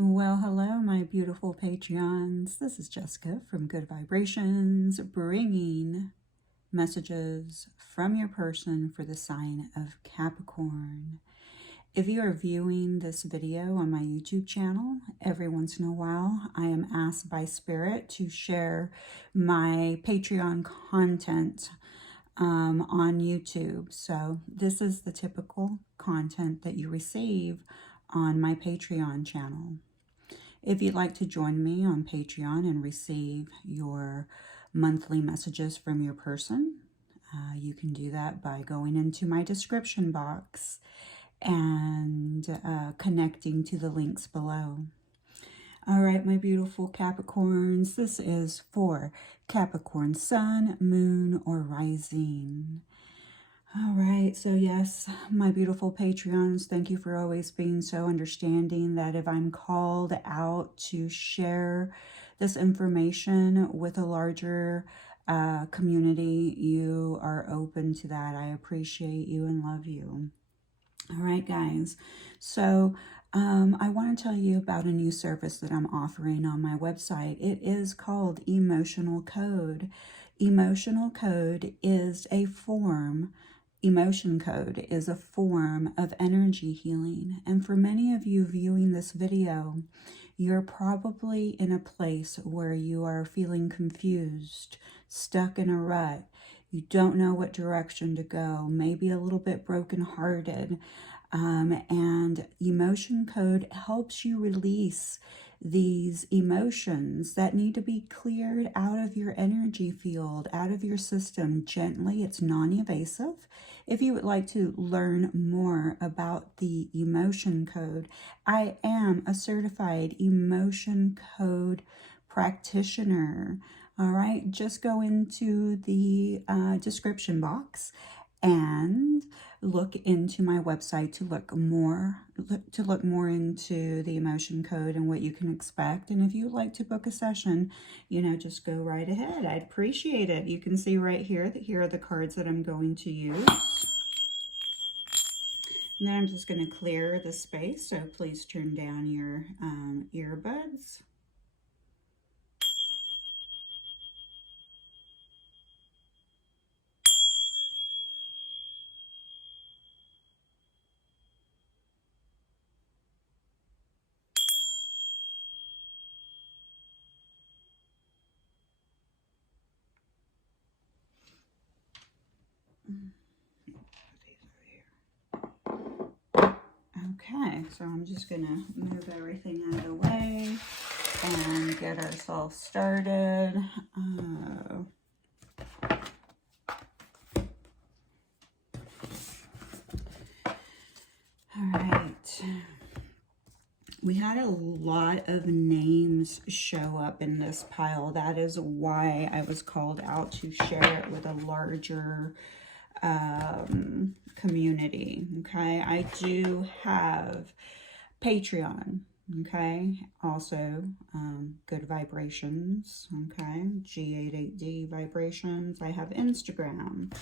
Well, hello, my beautiful Patreons. This is Jessica from Good Vibrations, bringing messages from your person for the sign of Capricorn. If you are viewing this video on my YouTube channel, every once in a while, I am asked by Spirit to share my Patreon content on YouTube. So this is the typical content that you receive on my Patreon channel. If you'd like to join me on Patreon and receive your monthly messages from your person, you can do that by going into my description box and connecting to the links below. All right, my beautiful Capricorns, this is for Capricorn Sun, Moon, or Rising. All right, so yes, my beautiful Patreons, thank you for always being so understanding that if I'm called out to share this information with a larger community, you are open to that. I appreciate you and love you. All right, guys, so I want to tell you about a new service that I'm offering on my website. It is called Emotional Code. Emotion code is a form of energy healing. And for many of you viewing this video, you're probably in a place where you are feeling confused, stuck in a rut. You don't know what direction to go, maybe a little bit brokenhearted. And emotion code helps you release these emotions that need to be cleared out of your energy field, out of your system gently. It's non-invasive. If you would like to learn more about the emotion code, I am a certified emotion code practitioner. All right, just go into the description box and look into my website to look more into the emotion code and what you can expect. And if you'd like to book a session, just go right ahead. I'd appreciate it. You can see right here that here are the cards that I'm going to use. And then I'm just going to clear the space, so please turn down your earbuds. Okay, so I'm just going to move everything out of the way and get ourselves started. All right. We had a lot of names show up in this pile. That is why I was called out to share it with a larger community. Okay, I do have Patreon. Okay, also Good Vibrations. Okay, G88D Vibrations. I have Instagram,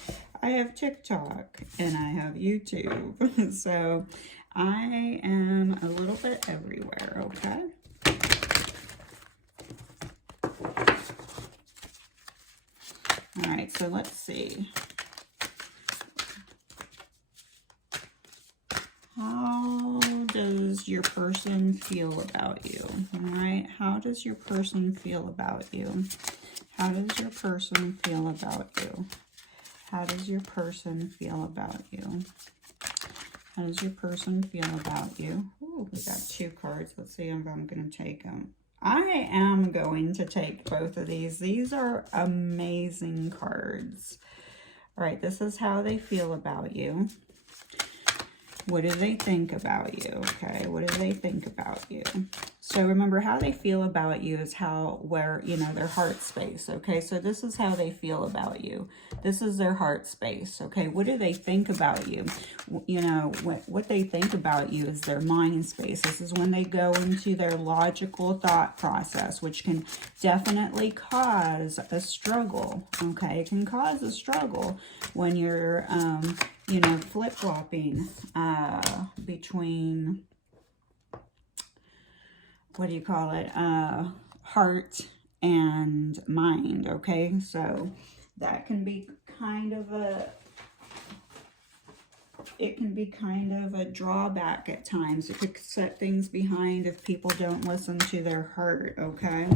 I have TikTok, and I have YouTube. So I am a little bit everywhere. Okay. All right, so let's see. How does your person feel about you? All right, how does your person feel about you? How does your person feel about you? How does your person feel about you? How does your person feel about you? Ooh, we got two cards. Let's see if I'm going to take them. I am going to take both of these. These are amazing cards. All right, this is how they feel about you. What do they think about you? Okay, what do they think about you? So remember, how they feel about you is their heart space. Okay, so this is how they feel about you. This is their heart space. Okay, what do they think about you? What they think about you is their mind space. This is when they go into their logical thought process, which can definitely cause a struggle. Okay, it can cause a struggle when you're, flip-flopping between what do you call it? Heart and mind, okay? So that can be kind of a, it can be kind of a drawback at times. It could set things behind if people don't listen to their heart, okay?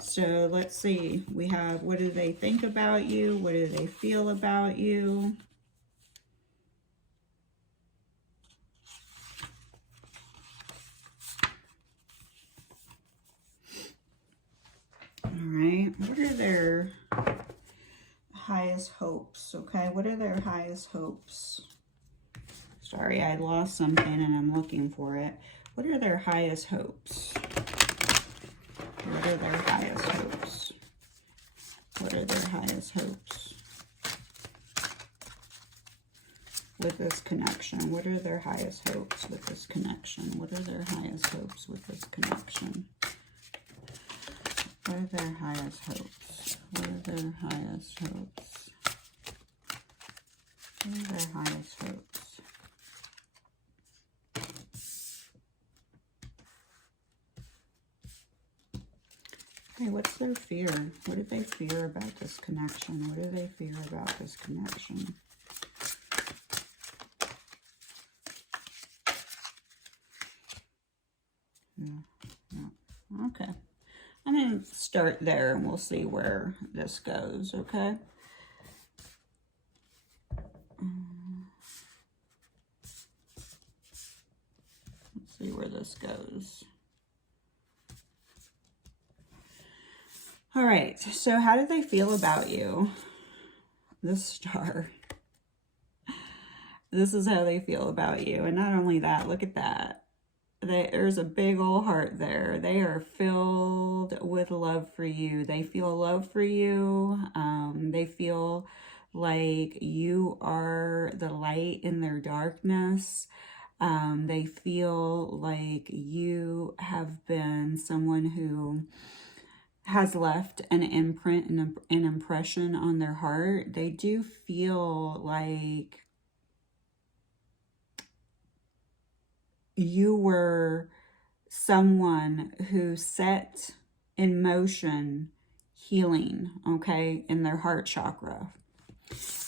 So let's see. We have, what do they think about you? What do they feel about you? All right. What are their highest hopes? Okay. What are their highest hopes? Sorry, I lost something and I'm looking for it. What are their highest hopes? What are their highest hopes? What are their highest hopes with this connection? What are their highest hopes with this connection? What are their highest hopes with this connection? What are their highest hopes? What are their highest hopes? What are their highest hopes? Okay, what's their fear? What do they fear about this connection? What do they fear about this connection? Yeah. Okay. I'm going to start there and we'll see where this goes, okay? Let's see where this goes. All right, so how do they feel about you? This star. This is how they feel about you. And not only that, look at that. There's a big old heart there. They are filled with love for you. They feel love for you. They feel like you are the light in their darkness. They feel like you have been someone who has left an imprint and an impression on their heart. They do feel like you were someone who set in motion healing, okay, in their heart chakra.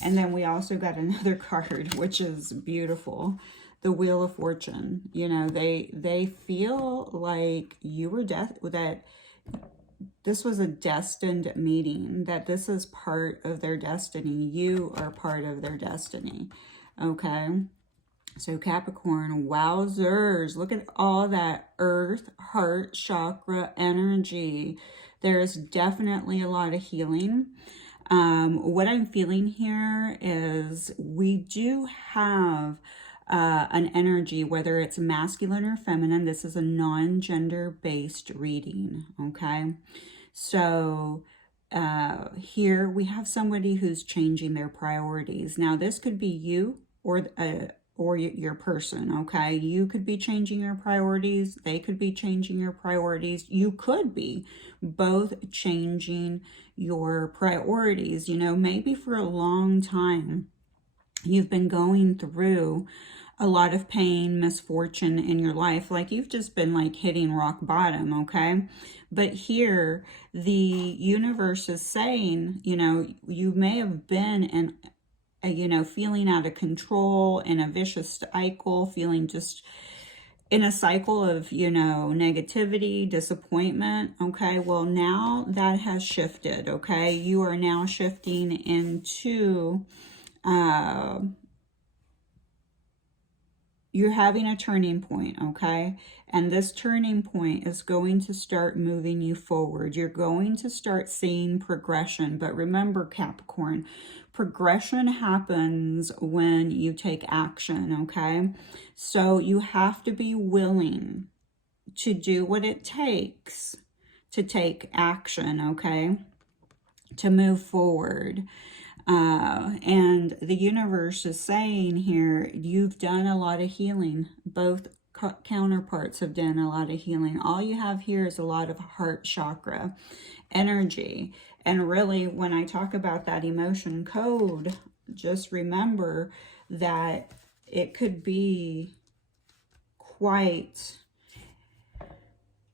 And then we also got another card, which is beautiful. The Wheel of Fortune. You know, they feel like you were that this was a destined meeting, that this is part of their destiny. You are part of their destiny, okay? So Capricorn, wowzers, look at all that earth, heart, chakra, energy. There is definitely a lot of healing. What I'm feeling here is we do have an energy, whether it's masculine or feminine. This is a non-gender based reading, okay? So here we have somebody who's changing their priorities. Now this could be you or your person, okay? You could be changing your priorities. They could be changing your priorities. You could be both changing your priorities. You know, maybe for a long time, you've been going through a lot of pain, misfortune in your life. Like you've just been like hitting rock bottom, okay? But here, the universe is saying, you know, you may have been in, you know, feeling out of control in a vicious cycle, feeling just in a cycle of, you know, negativity, disappointment, okay? Well, now that has shifted, okay? You are now shifting into, you're having a turning point, okay? And this turning point is going to start moving you forward. You're going to start seeing progression. But remember, Capricorn, progression happens when you take action, okay? So you have to be willing to do what it takes to take action, okay? To move forward. And the universe is saying here, you've done a lot of healing. Both counterparts have done a lot of healing. All you have here is a lot of heart chakra energy. And really, when I talk about that emotion code, just remember that it could be quite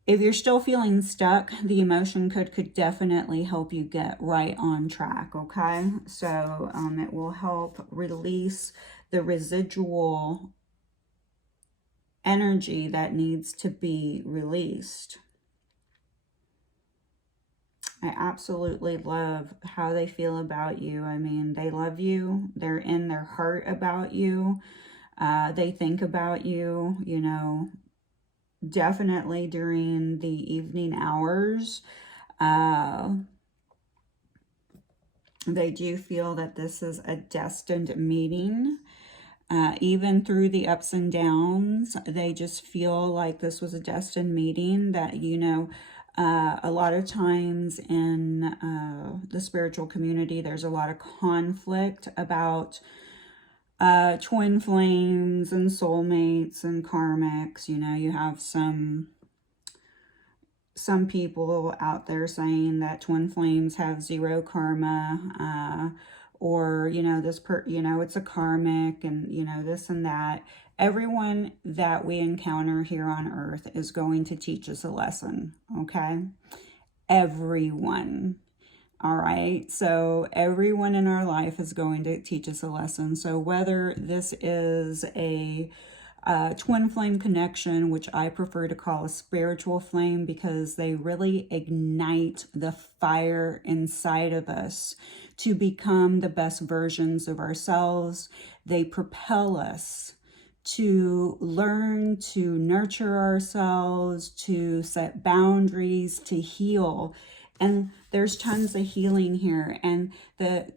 if you're still feeling stuck, the emotion code could definitely help you get right on track, okay? So it will help release the residual energy that needs to be released. I absolutely love how they feel about you. I mean, they love you. They're in their heart about you. They think about you, you know, definitely during the evening hours. They do feel that this is a destined meeting. Even through the ups and downs, they just feel like this was a destined meeting, that, you know, a lot of times in the spiritual community, there's a lot of conflict about twin flames and soulmates and karmics. You know, you have some people out there saying that twin flames have zero karma, or, you know, you know, it's a karmic, and, you know, this and that. Everyone that we encounter here on earth is going to teach us a lesson, okay? Everyone. All right, so everyone in our life is going to teach us a lesson. So whether this is a twin flame connection, which I prefer to call a spiritual flame, because they really ignite the fire inside of us to become the best versions of ourselves. They propel us to learn to nurture ourselves, to set boundaries, to heal. And there's tons of healing here. And the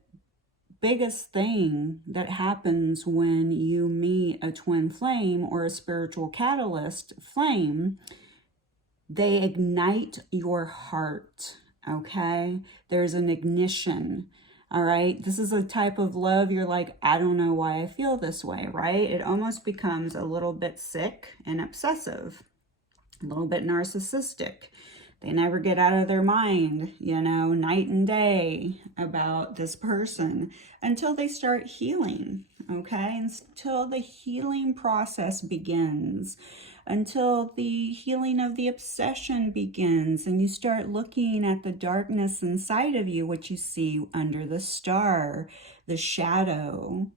biggest thing that happens when you meet a twin flame or a spiritual catalyst flame, they ignite your heart, okay? There's an ignition, all right? This is a type of love you're like, I don't know why I feel this way, right? It almost becomes a little bit sick and obsessive, a little bit narcissistic. They never get out of their mind, you know, night and day about this person until they start healing, okay? Until the healing process begins, until the healing of the obsession begins, and you start looking at the darkness inside of you, what you see under the star, the shadow.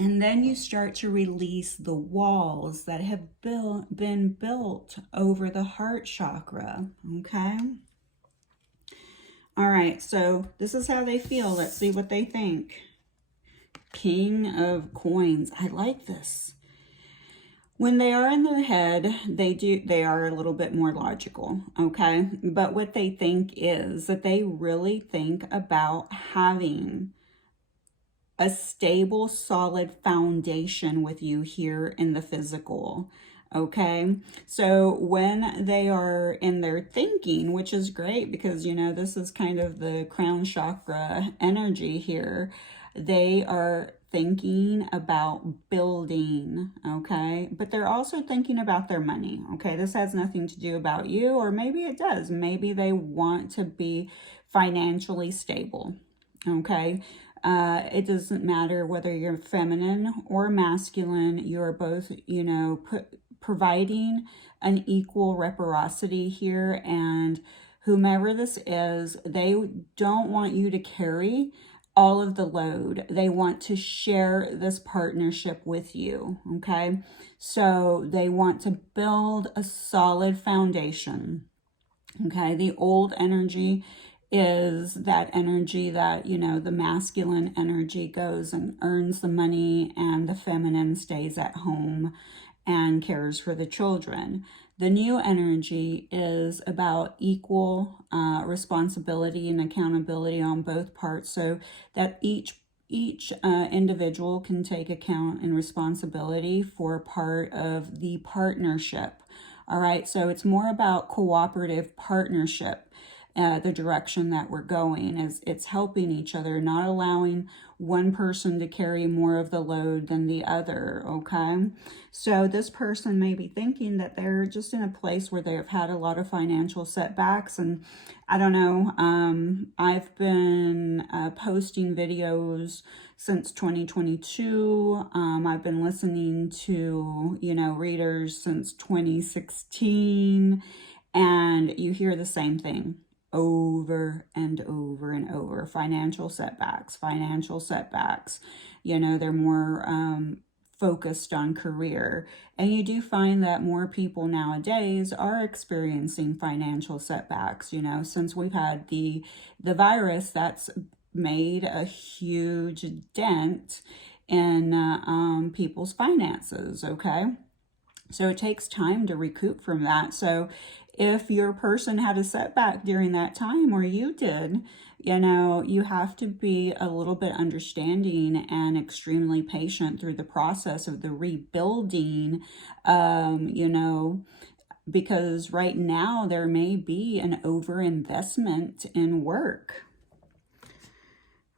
And then you start to release the walls that have been built over the heart chakra, okay? All right, so this is how they feel. Let's see what they think. King of Coins. I like this. When they are in their head, they are a little bit more logical, okay? But what they think is that they really think about having a stable, solid foundation with you here in the physical, okay? So when they are in their thinking, which is great because, you know, this is kind of the crown chakra energy here, they are thinking about building, okay? But they're also thinking about their money, okay? This has nothing to do about you, or maybe it does. Maybe they want to be financially stable, okay? It doesn't matter whether you're feminine or masculine. You're both, you know, providing an equal reciprocity here. And whomever this is, they don't want you to carry all of the load. They want to share this partnership with you, okay? So they want to build a solid foundation, okay? The old energy is that energy that, you know, the masculine energy goes and earns the money, and the feminine stays at home and cares for the children. The new energy is about equal responsibility and accountability on both parts, so that each individual can take account and responsibility for part of the partnership. All right, so it's more about cooperative partnership. the direction that we're going. Is it's helping each other, not allowing one person to carry more of the load than the other, okay? So this person may be thinking that they're just in a place where they've had a lot of financial setbacks, and I don't know, I've been posting videos since 2022. I've been listening to, readers since 2016, and you hear the same thing over and over and over. Financial setbacks, financial setbacks. They're more focused on career. And you do find that more people nowadays are experiencing financial setbacks. Since we've had the virus, that's made a huge dent in people's finances, okay? So it takes time to recoup from that. So if your person had a setback during that time, or you did, you have to be a little bit understanding and extremely patient through the process of the rebuilding, because right now there may be an overinvestment in work.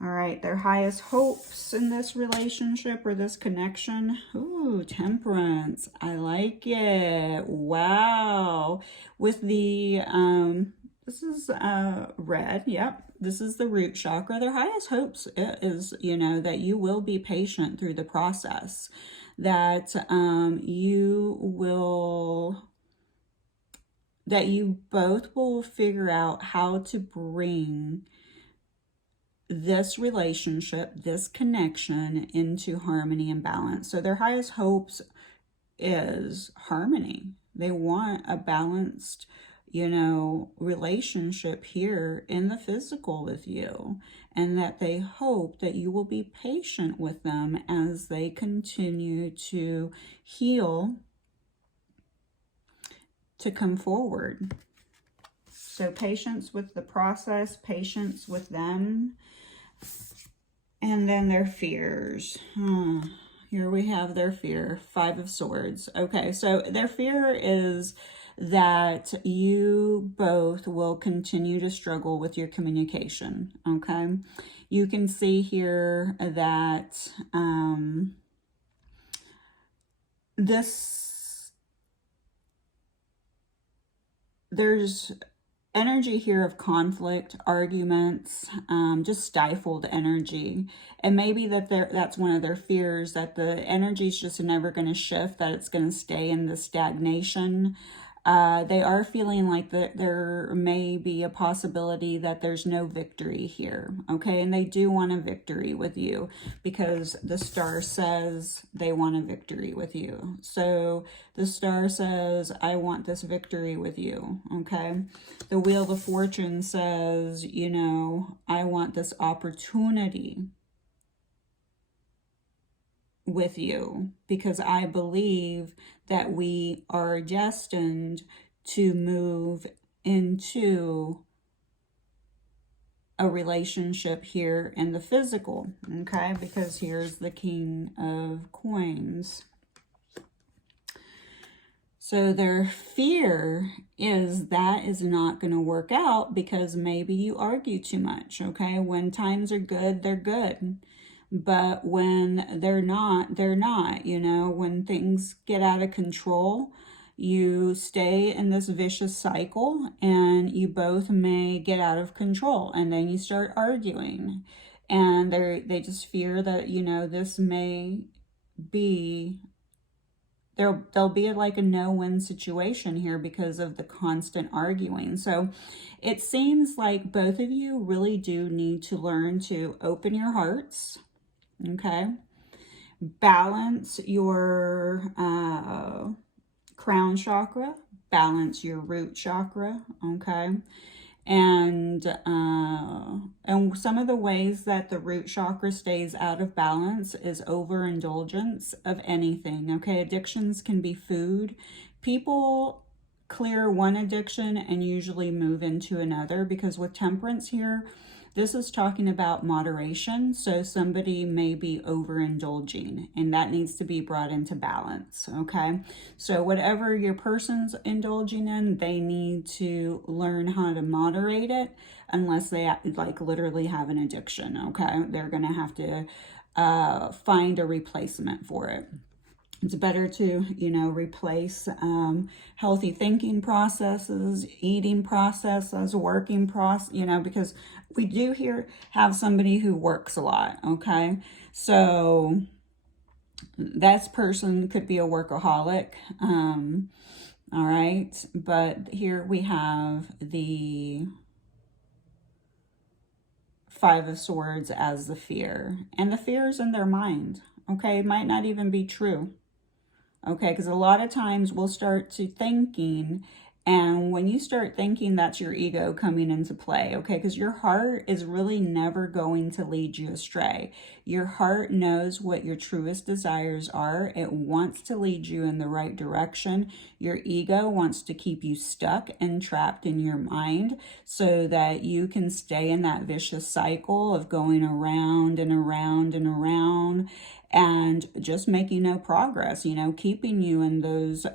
All right, their highest hopes in this relationship or this connection. Ooh, Temperance. I like it. Wow. With the, this is red. Yep. This is the root chakra. Their highest hopes is, that you will be patient through the process. That that you both will figure out how to bring this relationship, this connection into harmony and balance. So their highest hopes is harmony. They want a balanced, relationship here in the physical with you, and that they hope that you will be patient with them as they continue to heal, to come forward. So patience with the process, patience with them. And then their fears. Here we have their fear, 5 of Swords. Okay, so their fear is that you both will continue to struggle with your communication, okay? You can see here that there's energy here of conflict, arguments, just stifled energy. And maybe that's one of their fears, that the energy is just never going to shift, that it's going to stay in the stagnation. They are feeling like there may be a possibility that there's no victory here, okay? And they do want a victory with you, because the star says they want a victory with you. So the star says, I want this victory with you, okay? The Wheel of Fortune says, I want this opportunity with you, because I believe that we are destined to move into a relationship here in the physical, okay? Because here's the King of Coins. So their fear is that is not going to work out, because maybe you argue too much, okay? When times are good, they're good. But when they're not, they're not. When things get out of control, you stay in this vicious cycle, and you both may get out of control, and then you start arguing, and they just fear that, this may be, there'll be like a no-win situation here because of the constant arguing. So it seems like both of you really do need to learn to open your hearts, okay? Balance your crown chakra, balance your root chakra, okay? And some of the ways that the root chakra stays out of balance is overindulgence of anything, okay? Addictions can be food. People clear one addiction and usually move into another, because with Temperance here, This is talking about moderation. So somebody may be overindulging, and that needs to be brought into balance, okay? So whatever your person's indulging in, they need to learn how to moderate it, unless they like literally have an addiction, okay? They're going to have to find a replacement for it. It's better to, replace healthy thinking processes, eating processes, working process, because we do here have somebody who works a lot, okay? So that person could be a workaholic, all right? But here we have the Five of Swords as the fear. And the fear is in their mind, okay? It might not even be true. Okay, because a lot of times we'll start to thinking, and when you start thinking, that's your ego coming into play, okay? Because your heart is really never going to lead you astray. Your heart knows what your truest desires are. It wants to lead you in the right direction. Your ego wants to keep you stuck and trapped in your mind so that you can stay in that vicious cycle of going around and around and around and just making no progress, keeping you in those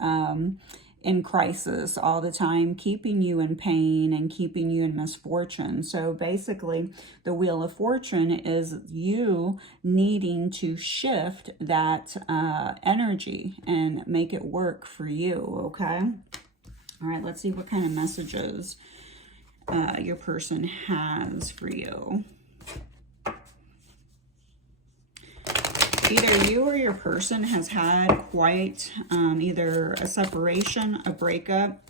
in crisis all the time, keeping you in pain and keeping you in misfortune. So basically, the Wheel of Fortune is you needing to shift that energy and make it work for you, okay? All right, let's see what kind of messages your person has for you. Either you or your person has had quite either a separation, a breakup,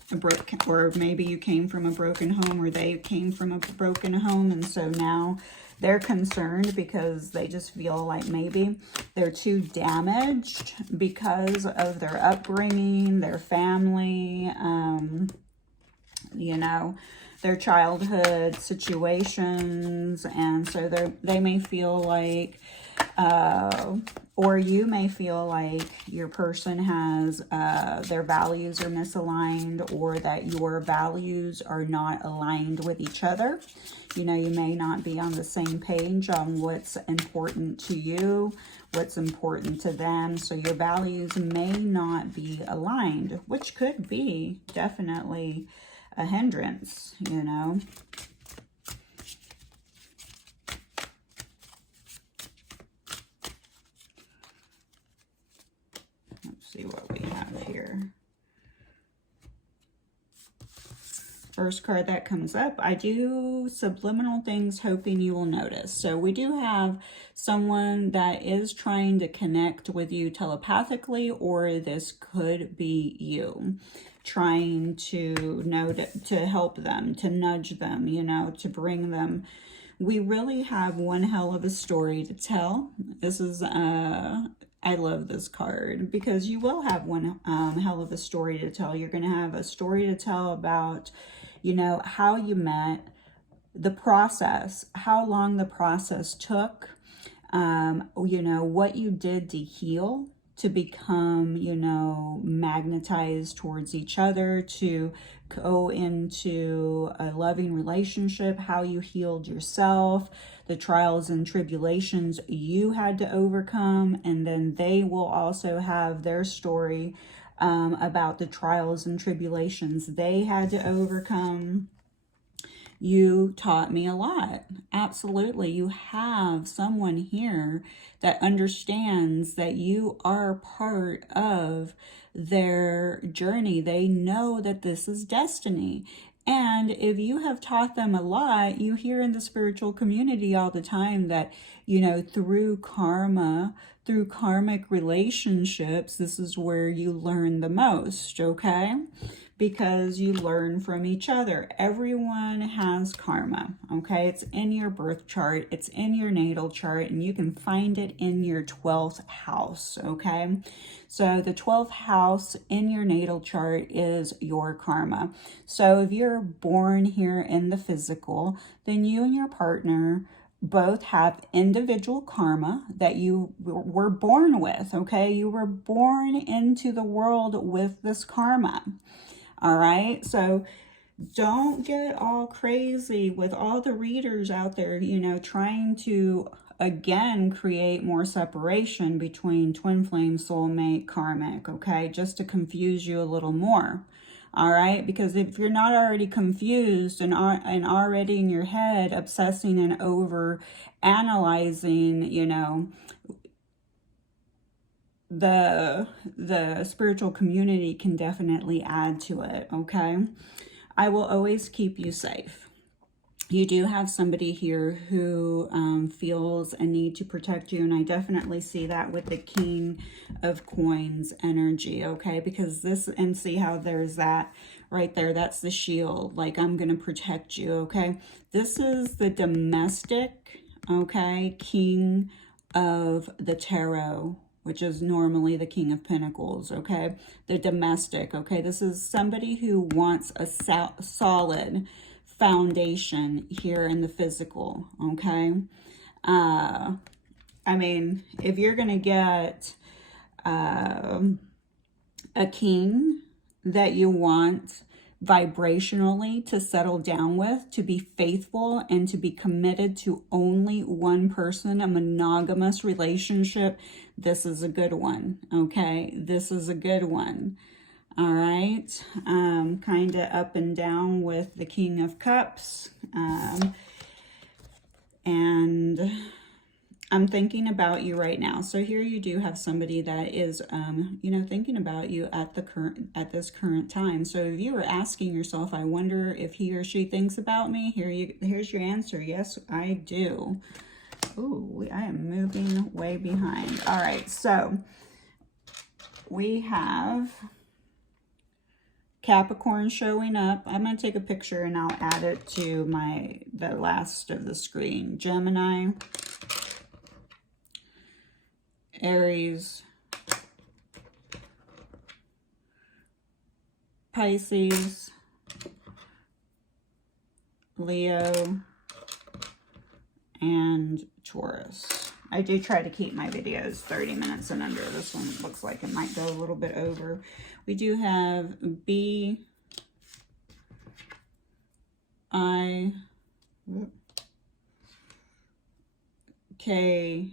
or maybe you came from a broken home, or they came from a broken home, and so now they're concerned because they just feel like maybe they're too damaged because of their upbringing, their family, their childhood situations, and so they may feel like or you may feel like your person has their values are misaligned, or that your values are not aligned with each other. You may not be on the same page on what's important to you, what's important to them. So your values may not be aligned, which could be definitely a hindrance, Let's see what we have here. First card that comes up, I do subliminal things hoping you will notice. So we do have someone that is trying to connect with you telepathically, or this could be you trying to help them, to nudge them, to bring them. We really have one hell of a story to tell. This is I love this card because you will have one hell of a story to tell. You're going to have a story to tell about, how you met, the process, how long the process took, what you did to heal, to become, magnetized towards each other, to go into a loving relationship, how you healed yourself, the trials and tribulations you had to overcome, and then they will also have their story about the trials and tribulations they had to overcome. You taught me a lot. Absolutely. You have someone here that understands that you are part of their journey. They know that this is destiny. And if you have taught them a lot, you hear in the spiritual community all the time that, through karma, through karmic relationships, this is where you learn the most, okay? Because you learn from each other. Everyone has karma, okay? It's in your birth chart, it's in your natal chart, and you can find it in your 12th house, okay? So the 12th house in your natal chart is your karma. So if you're born here in the physical, then you and your partner both have individual karma that you were born with, okay? You were born into the world with this karma. All right, so Don't get all crazy with all the readers out there, you know, trying to again create more separation between twin flame, soulmate, karmic, okay? Just to confuse you a little more. All right, because if you're not already confused and already in your head obsessing and over analyzing, you know, the spiritual community can definitely add to it, okay? I will always keep you safe. You do have somebody here who feels a need to protect you, and I definitely see that with the King of Coins energy, okay? Because this, and see how there's that right there, that's the shield, like I'm going to protect you, okay? This is the domestic, okay, King of the Tarot, which is normally the King of Pentacles, okay? The domestic, okay? This is somebody who wants a solid foundation here in the physical, okay? I mean, if you're going to get a king that you want vibrationally to settle down with, to be faithful and to be committed to only one person, a monogamous relationship, this is a good one, okay? This is a good one. All right, kind of up and down with the King of Cups. And I'm thinking about you right now. So here you do have somebody that is, you know, thinking about you at this current time. So if you were asking yourself, I wonder if he or she thinks about me, here's your answer. Yes, I do. Ooh, I am moving way behind. All right, so we have Capricorn showing up. I'm going to take a picture and I'll add it to the last of the screen. Gemini, Aries, Pisces, Leo, and Taurus. I do try to keep my videos 30 minutes and under. This one looks like it might go a little bit over. We do have B, I, K,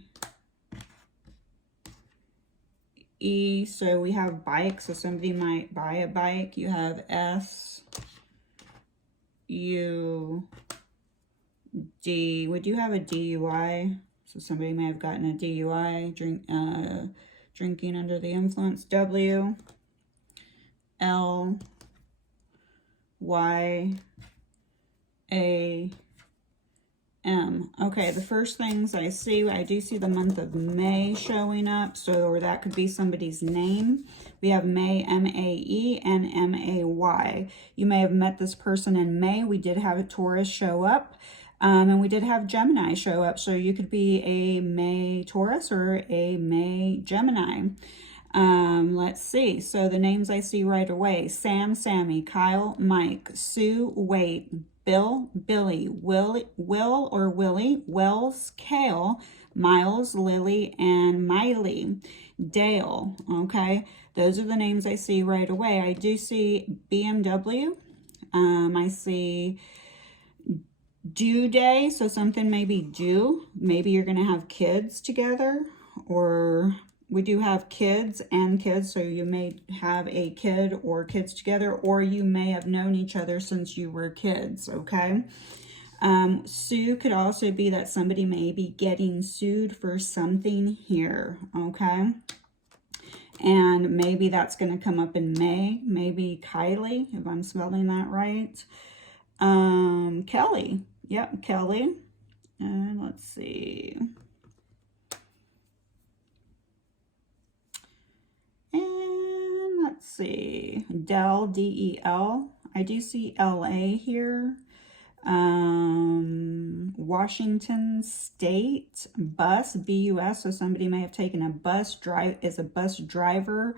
E. So we have bikes. So somebody might buy a bike. You have S, U, D. We do have a DUI. So somebody may have gotten a DUI, drinking under the influence. W, L, Y, A, M. Okay, the first things I see, I do see the month of May showing up. So, or that could be somebody's name. We have May, M-A-E, and M-A-Y. You may have met this person in May. We did have a Taurus show up. And we did have Gemini show up. So you could be a May Taurus or a May Gemini. Let's see. So the names I see right away: Sam, Sammy, Kyle, Mike, Sue, Wade, Bill, Billy, Will or Willie, Wells, Kale, Miles, Lily, and Miley, Dale. Okay, those are the names I see right away. I do see BMW. I see due day, so something may be due. Maybe you're going to have kids together, or we do have kids and kids, so you may have a kid or kids together, or you may have known each other since you were kids, okay? Sue could also be that somebody may be getting sued for something here, okay? And maybe that's going to come up in May. Maybe Kylie, if I'm spelling that right. Kelly. Yep, Kelly. And let's see. And let's see. Del, D-E-L. I do see L-A here. Washington State. Bus, B-U-S. So somebody may have taken a bus, is a bus driver.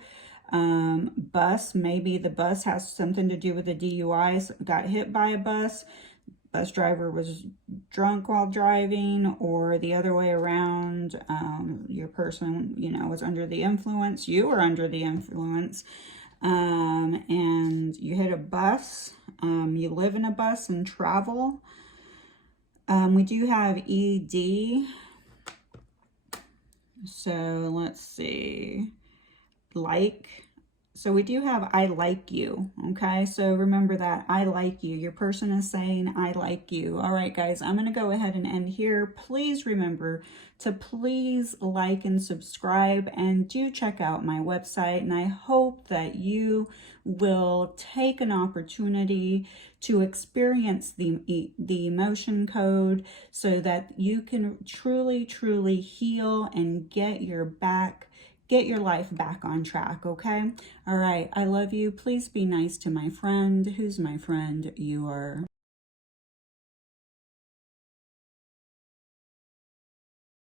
Bus, maybe the bus has something to do with the DUI, got hit by a bus. Bus driver was drunk while driving, or the other way around. Your person, you know, was under the influence. You were under the influence. and you hit a bus. You live in a bus and travel. We do have ED. So let's see. So we do have I like you, okay? So remember that, I like you. Your person is saying I like you. All right, guys, I'm going to go ahead and end here. Please remember to please like and subscribe, and do check out my website. And I hope that you will take an opportunity to experience the emotion code so that you can truly, truly heal and get your life back on track, okay? All right, I love you. Please be nice to my friend. Who's my friend? You are.